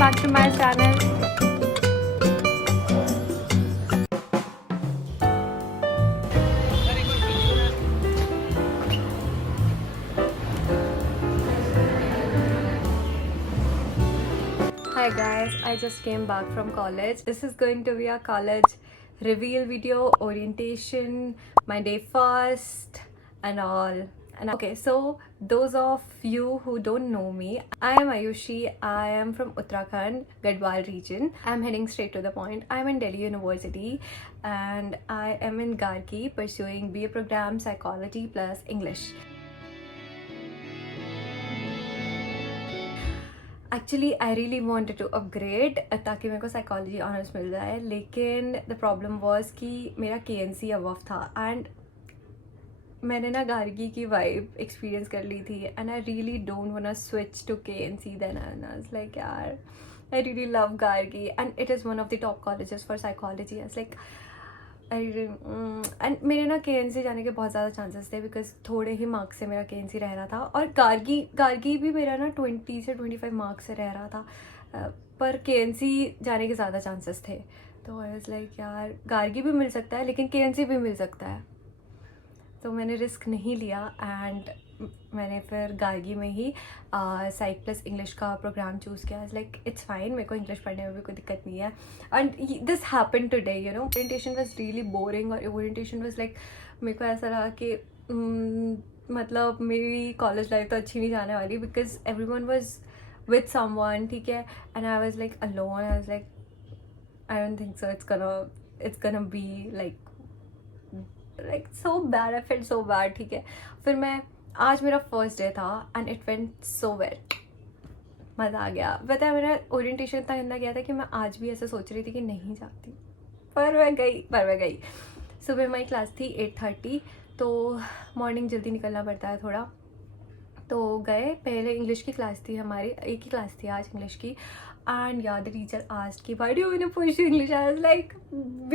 back to my channel. Hi guys, I just came back from college. This is going to be a college reveal video, orientation, my day first and all. And okay, so those of you who don't know me, I am Ayushi. I am from Uttarakhand, Gadwal region. I'm heading straight to the point. I'm in Delhi University and I am in Gargi pursuing BA program Psychology plus English. Actually I really wanted to upgrade ताकि मेरे को psychology honours मिल जाए, लेकिन the problem was कि मेरा KNC above था and मैंने ना गार्गी की वाइब एक्सपीरियंस कर ली थी and I really don't want to switch to KNC then I was like यार I really love Gargi and it is one of the top colleges for psychology. It's like and मेरे ना KNC जाने के बहुत ज़्यादा चांसेस थे because थोड़े ही marks से मेरा KNC रह रहा था और गार्गी भी मेरा ना 20 से 25 मार्क्स से रह रहा था, पर KNC जाने के ज़्यादा चांसेस थे. तो आई वाज लाइक यार गार्गी भी मिल सकता है लेकिन KNC भी मिल सकता है, तो मैंने रिस्क नहीं लिया एंड मैंने फिर गार्गी में ही साइक प्लस इंग्लिश का प्रोग्राम चूज़ किया. लाइक इट्स फाइन, मेरे को इंग्लिश पढ़ने में भी कोई दिक्कत नहीं है. And this happen today, you know. Orientation was really boring और ओरिएंटेशन वाज लाइक मेरे को ऐसा रहा कि मतलब मेरी कॉलेज लाइफ तो अच्छी नहीं जाने वाली because everyone was with someone, ठीक है, and I was like alone. I was like I don't think so it's gonna be like so bad. I felt so bad, ठीक है. फिर मैं आज मेरा फर्स्ट डे था and it went so well, मज़ा आ गया. पता है मेरा ओरिएंटेशन इतना गंदा गया था कि मैं आज भी ऐसे सोच रही थी कि नहीं जाती, पर मैं गई. सुबह हमारी क्लास थी 8:30, तो मॉर्निंग जल्दी निकलना पड़ता है थोड़ा. तो गए, पहले इंग्लिश की क्लास थी हमारी, एक ही क्लास थी आज इंग्लिश की. एंड यार द टीचर आस्क्ड कि why do you want to pursue English? I was like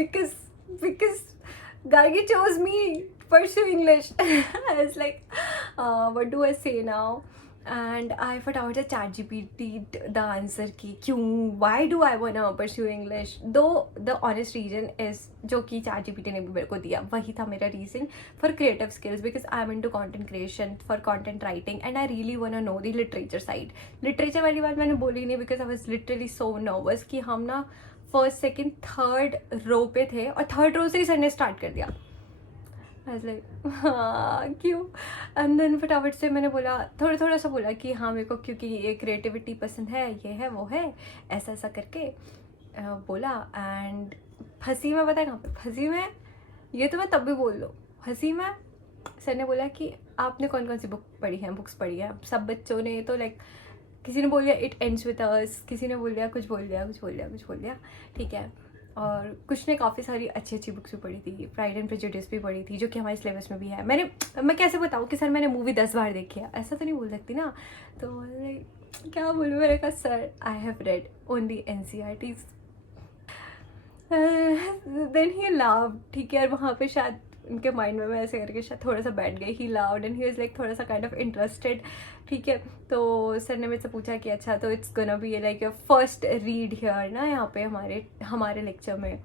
because Gargi chose me to pursue English. I was like, what do I say now? And I फटाफट से ChatGPT the answer की क्यों, why do I wanna pursue English? Though the honest reason is जो कि ChatGPT ने भी मेरे को दिया, वही था मेरा reason for creative skills because I'm into content creation, for content writing and I really wanna know the literature side. Literature वाली बात मैंने बोली नहीं because I was literally so nervous कि हम ना फर्स्ट सेकेंड थर्ड रो पे थे और थर्ड रो से ही सर ने स्टार्ट कर दिया. आई वाज लाइक हाँ क्यों. एंड देन फटाफट से मैंने बोला, थोड़ा सा बोला कि हाँ मेरे को क्योंकि ये क्रिएटिविटी पसंद है, ये है वो है, ऐसा ऐसा करके बोला. एंड हंसी में, पता है कहाँ पे हंसी में, ये तो मैं तब भी बोल दो, हंसी में सर ने बोला कि आपने कौन कौन सी बुक्स पढ़ी है. सब बच्चों ने तो लाइक किसी ने बोल दिया इट एंड्स विद अस, किसी ने बोल दिया कुछ बोल दिया, ठीक है. और कुछ ने काफ़ी सारी अच्छी बुक्स भी पढ़ी थी. प्राइड एंड प्रेजुडिस भी पढ़ी थी जो कि हमारे सिलेबस में भी है. मैं कैसे बताऊँ कि सर मैंने मूवी 10 बार देखी है, ऐसा तो नहीं बोल सकती ना. तो क्या बोलूँ, मैंने कहा sir I have read only NCERTs. Then he laughed, ठीक है. और वहाँ पे शायद उनके माइंड में मैं ऐसे करके शायद थोड़ा सा बैठ गई. He loud and he was like थोड़ा सा काइंड ऑफ इंटरेस्टेड, ठीक है. तो सर ने मेरे से पूछा कि अच्छा तो it's gonna be like a first read here ना यहाँ पे हमारे लेक्चर में.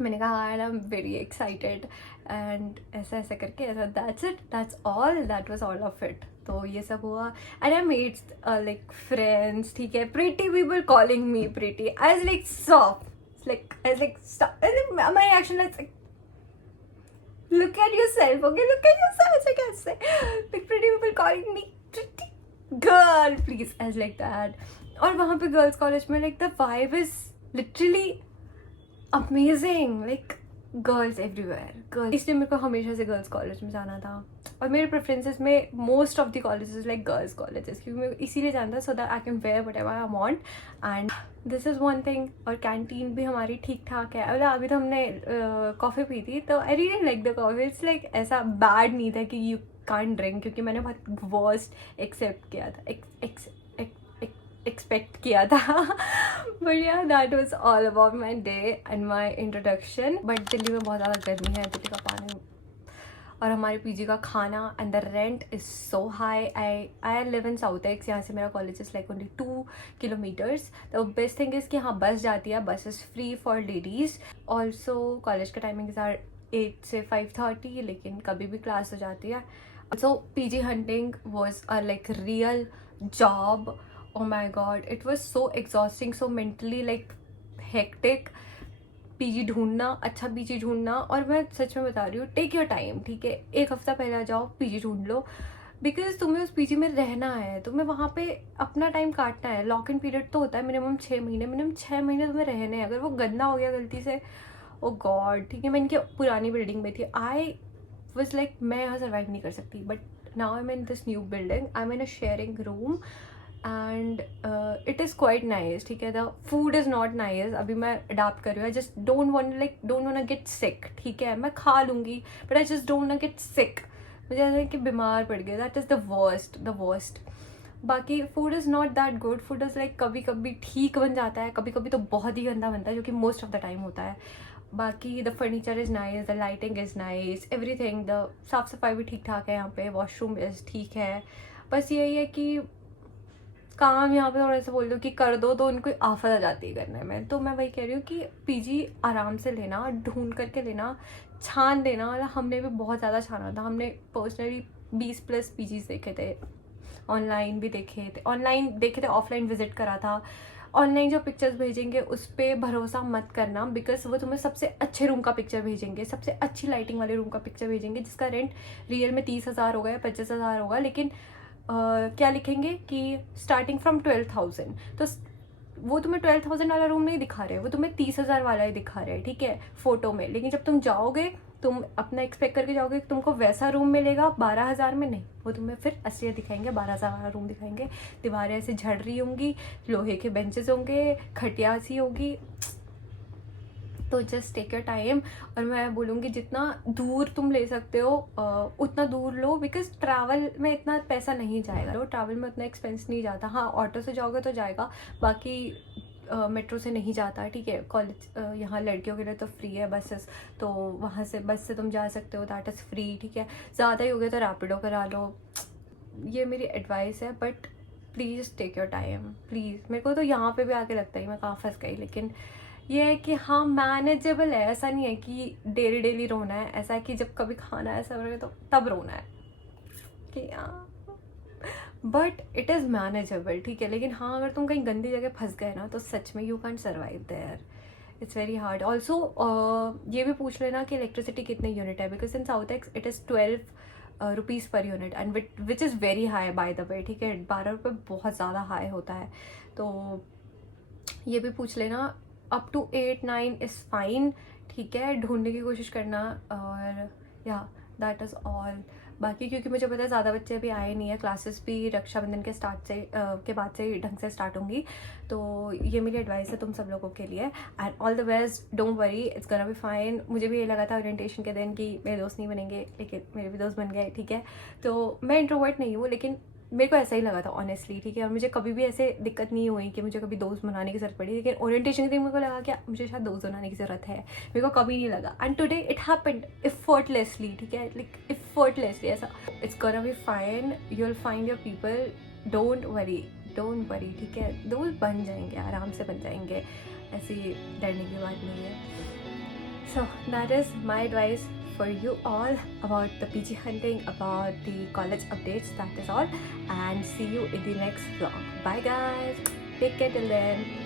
मैंने कहा I am very excited and ऐसा करके ऐसा दैट्स ऑल ऑफ इट. तो ये सब हुआ and I made like friends, ठीक है. Pretty people calling me pretty. I was like stop, my reaction is like look at yourself, okay, look at yourself. ऐसे कैसे like pretty people calling me pretty girl please, as like that. और वहाँ पे girls college में like the vibe is literally amazing, like girls everywhere, girls. इसलिए मेरे को हमेशा से गर्ल्स कॉलेज में जाना था और मेरे प्रेफरेंसेस में most of the colleges like girls colleges, क्योंकि मैं इसीलिए जानता so that I can wear whatever I want. And this is one thing. और कैंटीन भी हमारी ठीक ठाक है. मतलब अभी तो हमने कॉफ़ी पी थी तो I really like the coffee. It's like ऐसा बैड नहीं था कि यू कांट ड्रिंक, क्योंकि मैंने बहुत वर्स्ट एक्सेप्ट किया था, एक्सपेक्ट किया था. बट या that was all about my day and my introduction. But Delhi में बहुत ज़्यादा गर्मी है, दिल्ली का पानी और हमारे पीजी का खाना and the rent is so high. I live in South x. यहाँ से मेरा college is like only 2 kilometres. The best thing is कि हाँ बस जाती है. बस is free for ladies. Also college का टाइमिंग आर 8 से 5:30, लेकिन कभी भी क्लास हो जाती है. So PG hunting was a like real job. Oh my god, it was so exhausting, so mentally like hectic. PG ढूंढना, अच्छा पीजी ढूंढना. और मैं सच में बता रही हूँ, टेक योर टाइम, ठीक है. 1 हफ्ता पहले आ जाओ, पीजी ढूंढ लो. बिकॉज तुम्हें उस पीजी में रहना है, तुम्हें वहाँ पे अपना टाइम काटना है. लॉक इन पीरियड तो होता है मिनिमम 6 महीने. मिनिमम 6 महीने तुम्हें रहने हैं. अगर वो गंदा हो गया गलती से, ओ गॉड, ठीक है. मैं इनकी पुरानी बिल्डिंग में थी. आई वॉज लाइक मैं यहाँ सर्वाइव नहीं कर सकती. But now I am in this new building. I am in a sharing room and it is quite nice, ठीक है. The food is not nice. अभी मैं अडाप्ट कर रही हूँ. I just don't want get sick, ठीक है. मैं खा लूँगी but I just don't want get sick. मुझे ऐसा है कि बीमार पड़ गया. That is the worst. बाकी food is not that good. Food is like कभी कभी ठीक बन जाता है, कभी कभी तो बहुत ही गंदा बनता है, जो कि मोस्ट ऑफ द टाइम होता है. बाकी the furniture is nice, the lighting is nice, everything. The साफ़ सफाई भी ठीक ठाक है यहाँ पे. वॉशरूम इज़ ठीक है. बस यही है कि काम यहाँ पे थोड़ा सा बोल दो कि कर दो तो उनको आफत आ जाती है करने में. तो मैं वही कह रही हूँ कि पीजी आराम से लेना, ढूंढ करके लेना, छान लेना. मतलब हमने भी बहुत ज़्यादा छाना था. हमने पर्सनली 20+ पीजीज देखे थे. ऑनलाइन भी देखे थे, ऑफलाइन विजिट करा था. ऑनलाइन जो पिक्चर्स भेजेंगे उस पर भरोसा मत करना. बिकॉज वो तुम्हें सबसे अच्छे रूम का पिक्चर भेजेंगे, सबसे अच्छी लाइटिंग वाले रूम का पिक्चर भेजेंगे, जिसका रेंट रियल में 30,000 होगा या 25,000 होगा. लेकिन क्या लिखेंगे कि स्टार्टिंग फ्रॉम 12,000. तो वो तुम्हें 12,000 वाला रूम नहीं दिखा रहे, वो तुम्हें 30,000 वाला ही दिखा रहे हैं, ठीक है, फोटो में. लेकिन जब तुम जाओगे, तुम अपना एक्सपेक्ट करके जाओगे कि तुमको वैसा रूम मिलेगा 12,000 में. नहीं, वो तुम्हें फिर असलियत दिखाएंगे, 12,000 वाला रूम दिखाएंगे. दीवारें ऐसे झड़ रही होंगी, लोहे के बेंचेस होंगे, खटिया सी होगी. तो जस्ट टेक योर टाइम. और मैं बोलूँगी जितना दूर तुम ले सकते हो उतना दूर लो. बिकॉज ट्रैवल में इतना पैसा नहीं जाएगा. ट्रैवल में उतना एक्सपेंस नहीं जाता. हाँ, ऑटो से जाओगे तो जाएगा, बाकी मेट्रो से नहीं जाता, ठीक है. कॉलेज यहाँ लड़कियों के लिए तो फ्री है बसेस, तो वहाँ से बस से तुम जा सकते हो, दैट इज़ फ्री, ठीक है. ज़्यादा ही हो गया तो रैपिडो करा लो. ये मेरी एडवाइस है. But please take your time, please. मेरे को तो यहाँ पे भी आके लगता है मैं कहाँ फंस गई. लेकिन ये है कि हाँ मैनेजेबल है. ऐसा नहीं है कि डेली रोना है. ऐसा है कि जब कभी खाना है ऐसा लगे तो तब रोना है कि हाँ, बट इट इज़ मैनेजेबल, ठीक है. लेकिन हाँ, अगर तुम कहीं गंदी जगह फंस गए ना तो सच में you can't survive there. It's very hard. Also ये भी पूछ लेना कि इलेक्ट्रिसिटी कितने यूनिट है. Because in South Ex it is 12 rupees per unit and which is very high by the way, ठीक है. 12 रुपये बहुत ज़्यादा हाई होता है. तो ये भी पूछ लेना. अप टू 8-9 इज़ फाइन, ठीक है. ढूंढने की कोशिश करना. और या दैट इज़ ऑल. बाकी क्योंकि मुझे पता है ज़्यादा बच्चे अभी आए नहीं है, क्लासेस भी रक्षाबंधन के के बाद से ढंग से स्टार्ट होंगी. तो ये मेरी एडवाइस है तुम सब लोगों के लिए. And all the best, don't worry, it's gonna be fine. मुझे भी ये लगा था ओरिएंटेशन के दिन कि मेरे दोस्त नहीं बनेंगे, लेकिन मेरे भी दोस्त बन गए, ठीक है. तो मैं इंट्रोवर्ट नहीं हूँ, लेकिन मेरे को ऐसा ही लगा था ऑनेस्टली, ठीक है. और मुझे कभी भी ऐसे दिक्कत नहीं हुई कि मुझे कभी दोस्त बनाने की ज़रूरत पड़ी. लेकिन ओरिएंटेशन के दिन मेरे को लगा कि मुझे शायद दोस्त बनाने की ज़रूरत है. मेरे को कभी नहीं लगा. And today it happened effortlessly, ठीक है. लाइक एफर्टलेसली ऐसा. It's gonna be fine, you will find your people. Don't worry, ठीक है. दोस्त बन जाएंगे, आराम से बन जाएंगे. ऐसी डरने की बात नहीं है. So that is my advice for you all about the PG hunting, about the college updates. That is all, and see you in the next vlog. Bye guys, take care till then.